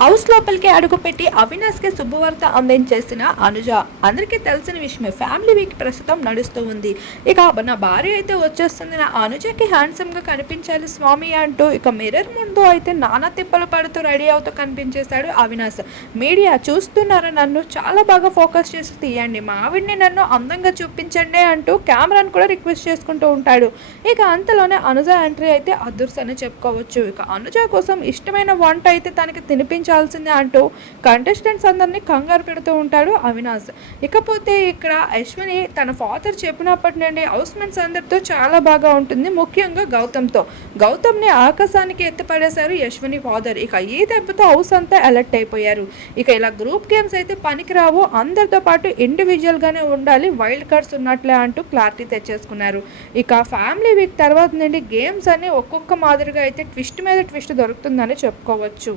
House లోపలికి అడుగుపెట్టి అవినాష్కి శుభవార్త అందించేసిన అనుజ. అందరికీ తెలిసిన విషయమే, ఫ్యామిలీ వీక్ ప్రస్తుతం నడుస్తూ ఉంది. ఇక నా భార్య అయితే వచ్చేస్తుంది, నా అనుజకి హ్యాండ్సమ్గా కనిపించాలి స్వామి అంటూ ఇక మిర్రర్ ముందు అయితే నానా తిప్పలు పడుతూ రెడీ అవుతూ కనిపించేశాడు అవినాష్. మీడియా చూస్తున్నారా, నన్ను చాలా బాగా ఫోకస్ చేసి తీయండి, మా ఆవిడ్ని నన్ను అందంగా చూపించండి అంటూ కెమెరాను కూడా రిక్వెస్ట్ చేసుకుంటూ ఉంటాడు. ఇక అంతలోనే అనుజ ఎంట్రీ అయితే అదుర్స్ అని చెప్పుకోవచ్చు. ఇక అనుజ కోసం ఇష్టమైన వంట అయితే తనకి తినిపించాల్సిందే అంటూ కంటెస్టెంట్స్ అందరినీ కంగారు పెడుతూ ఉంటాడు అవినాష్. ఇకపోతే ఇక్కడ అశ్విని తన ఫాదర్ చెప్పినప్పటి నుండి హౌస్ మేట్స్ అందరితో చాలా బాగా ఉంటుంది, ముఖ్యంగా గౌతమ్ని ఆకాశానికి ఎత్తిపడేశారు అశ్విని ఫాదర్. ఇక ఈ దెబ్బతో హౌస్ అంతా అలర్ట్ అయిపోయారు. ఇక ఇలా గ్రూప్ గేమ్స్ అయితే పనికిరావు, అందరితో పాటు ఇండివిజువల్గానే ఉండాలి, వైల్డ్ కార్డ్స్ ఉన్నట్లే అంటూ క్లారిటీ తెచ్చేసుకున్నారు. ఇక ఫ్యామిలీ వీక్ తర్వాత నుండి గేమ్స్ అన్ని ఒక్కొక్క మాదిరిగా అయితే ట్విస్ట్ మీద ట్విస్ట్ దొరుకుతుందని చెప్పుకోవచ్చు.